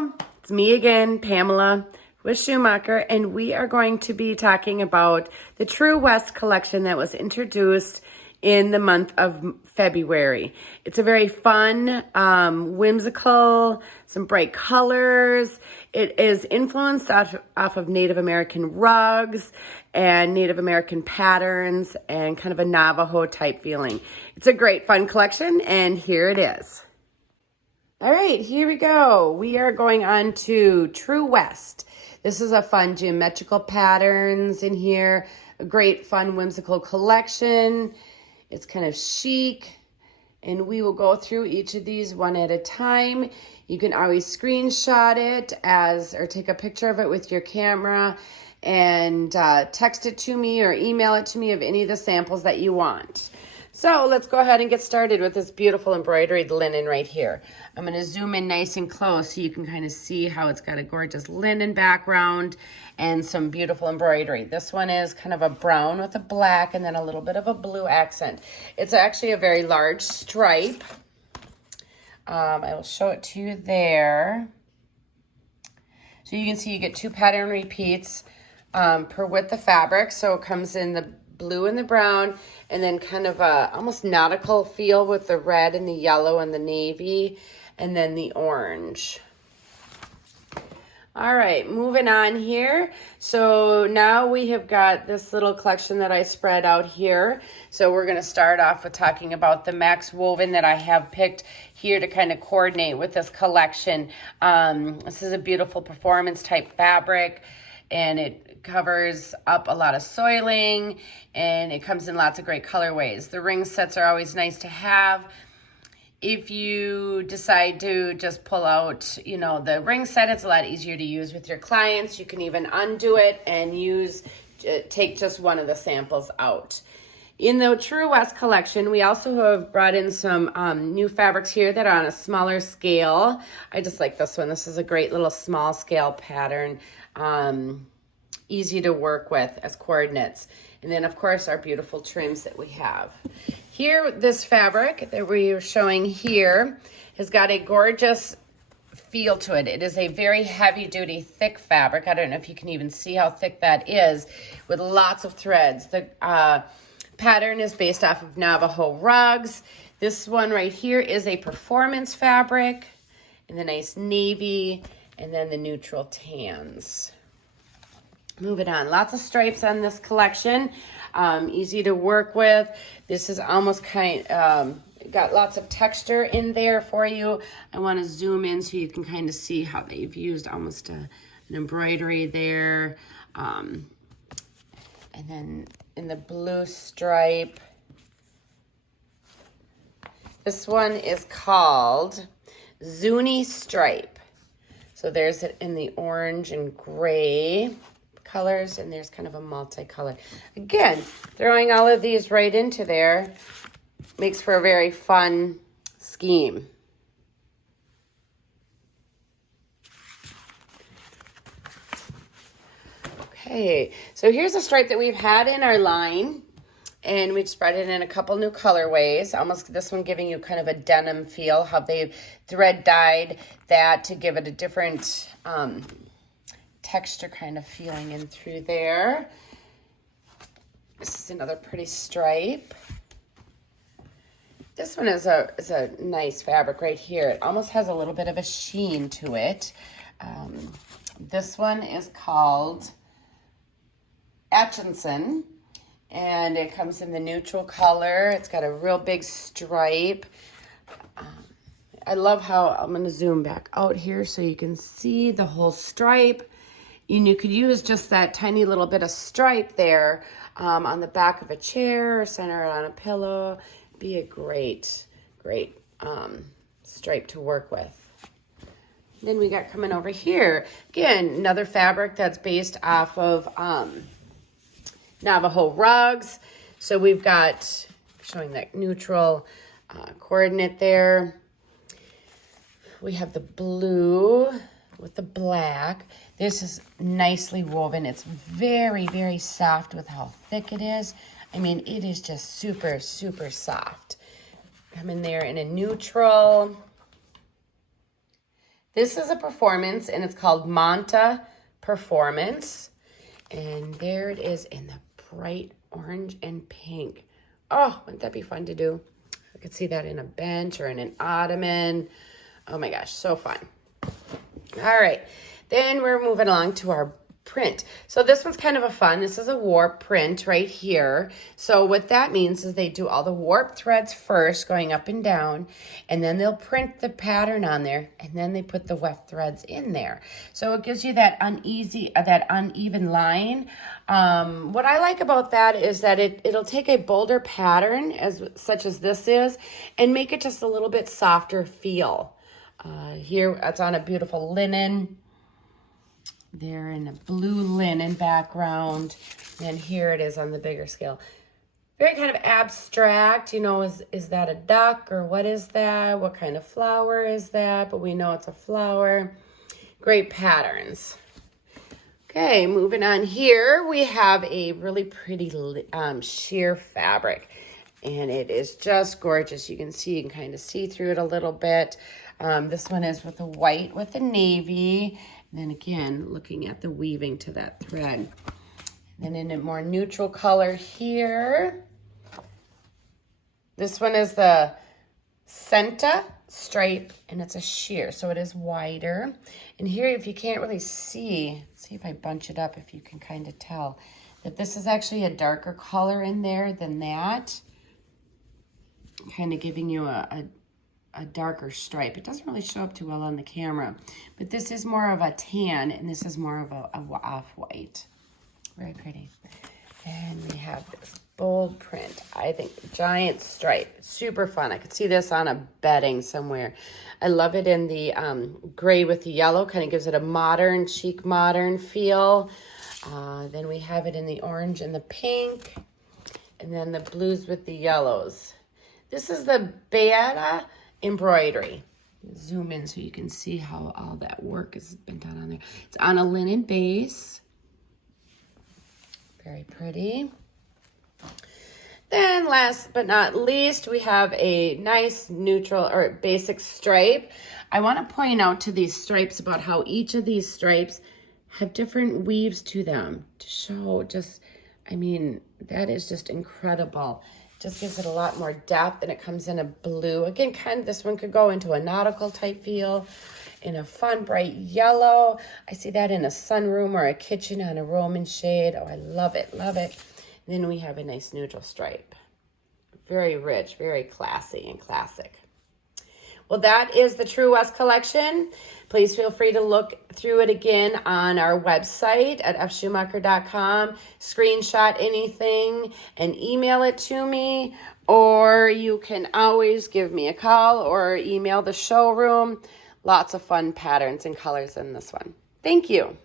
Hello, it's me again, Pamela with Schumacher, and we are going to be talking about the True West collection that was introduced in the month of February. It's a very fun, whimsical, some bright colors. It is influenced off of Native American rugs and Native American patterns and kind of a Navajo type feeling. It's a great fun collection, and here it is. All right, here we go. We are going on to True West. This is a fun geometrical patterns in here. A great fun whimsical collection. It's kind of chic. And we will go through each of these one at a time. You can always screenshot it or take a picture of it with your camera and text it to me or email it to me of any of the samples that you want. So let's go ahead and get started with this beautiful embroidered linen right here. I'm going to zoom in nice and close so you can kind of see how it's got a gorgeous linen background and some beautiful embroidery. This one is kind of a brown with a black and then a little bit of a blue accent. It's actually a very large stripe. I will show it to you there. So you can see you get 2 pattern repeats per width of fabric. So it comes in the blue and the brown, and then kind of a almost nautical feel with the red and the yellow and the navy, and then the orange. All right, moving on here. So now we have got this little collection that I spread out here. So we're gonna start off with talking about the Max Woven that I have picked here to kind of coordinate with this collection. This is a beautiful performance type fabric, and it covers up a lot of soiling, and it comes in lots of great colorways. The ring sets are always nice to have. If you decide to just pull out, the ring set, it's a lot easier to use with your clients. You can even undo it and take just one of the samples out. In the True West collection, we also have brought in some new fabrics here that are on a smaller scale. I just like this one. This is a great little small scale pattern. Easy to work with as coordinates. And then of course our beautiful trims that we have. Here, this fabric that we are showing here has got a gorgeous feel to it. It is a very heavy duty, thick fabric. I don't know if you can even see how thick that is, with lots of threads. The pattern is based off of Navajo rugs. This one right here is a performance fabric in the nice navy and then the neutral tans. Moving on, lots of stripes on this collection, easy to work with. This is almost got lots of texture in there for you. I want to zoom in so you can kind of see how they've used almost an embroidery there. And then in the blue stripe, this one is called Zuni Stripe. So there's it in the orange and gray colors, and there's kind of a multicolor. Again, throwing all of these right into there makes for a very fun scheme. Okay, so here's a stripe that we've had in our line, and we've spread it in a couple new colorways. Almost this one giving you kind of a denim feel, how they've thread dyed that to give it a different texture kind of feeling in through there. This is another pretty stripe. This one is a nice fabric right here. It almost has a little bit of a sheen to it. This one is called Atchison, and it comes in the neutral color. It's got a real big stripe. I love how, I'm going to zoom back out here so you can see the whole stripe. And you could use just that tiny little bit of stripe there on the back of a chair or center it on a pillow. Be a great stripe to work with. Then we got coming over here, again, another fabric that's based off of Navajo rugs. So we've got, showing that neutral coordinate there. We have the blue with the black. This is nicely woven. It's very, very soft with how thick it is. I mean, it is just super, super soft. Come in there in a neutral. This is a performance, and it's called Manta Performance. And there it is in the bright orange and pink. Oh, wouldn't that be fun to do? I could see that in a bench or in an ottoman. Oh my gosh, so fun. All right, then we're moving along to our print. So this one's kind of a fun. This is a warp print right here. So what that means is they do all the warp threads first, going up and down, and then they'll print the pattern on there, and then they put the weft threads in there. So it gives you that uneven line. What I like about that is that it'll take a bolder pattern such as this is, and make it just a little bit softer feel. Here it's on a beautiful linen. They're in a blue linen background. And here it is on the bigger scale. Very kind of abstract, you know, is that a duck or what is that? What kind of flower is that? But we know it's a flower. Great patterns. Okay, moving on here, we have a really pretty sheer fabric. And it is just gorgeous. You can kind of see through it a little bit. This one is with the white with the navy. And then again, looking at the weaving to that thread. And then in a more neutral color here. This one is the Senta stripe, and it's a sheer, so it is wider. And here, if you can't really see if I bunch it up, if you can kind of tell, that this is actually a darker color in there than that. Kind of giving you a darker stripe. It doesn't really show up too well on the camera, but this is more of a tan, and this is more of a off-white. Very pretty. And we have this bold print. I think giant stripe. Super fun. I could see this on a bedding somewhere. I love it in the gray with the yellow. Kind of gives it a modern, chic modern feel. Then we have it in the orange and the pink, and then the blues with the yellows. This is the Beata embroidery. Zoom in so you can see how all that work has been done on there. It's on a linen base. Very pretty. Then last but not least, we have a nice neutral or basic stripe. I want to point out to these stripes about how each of these stripes have different weaves to them to show just, I mean, that is just incredible. Just gives it a lot more depth, and it comes in a blue. Again, kind of this one could go into a nautical type feel, in a fun bright yellow. I see that in a sunroom or a kitchen on a Roman shade. Oh, I love it, love it. And then we have a nice neutral stripe. Very rich, very classy and classic. Well, that is the True West collection. Please feel free to look through it again on our website at fschumacher.com. Screenshot anything and email it to me, or you can always give me a call or email the showroom. Lots of fun patterns and colors in this one. Thank you.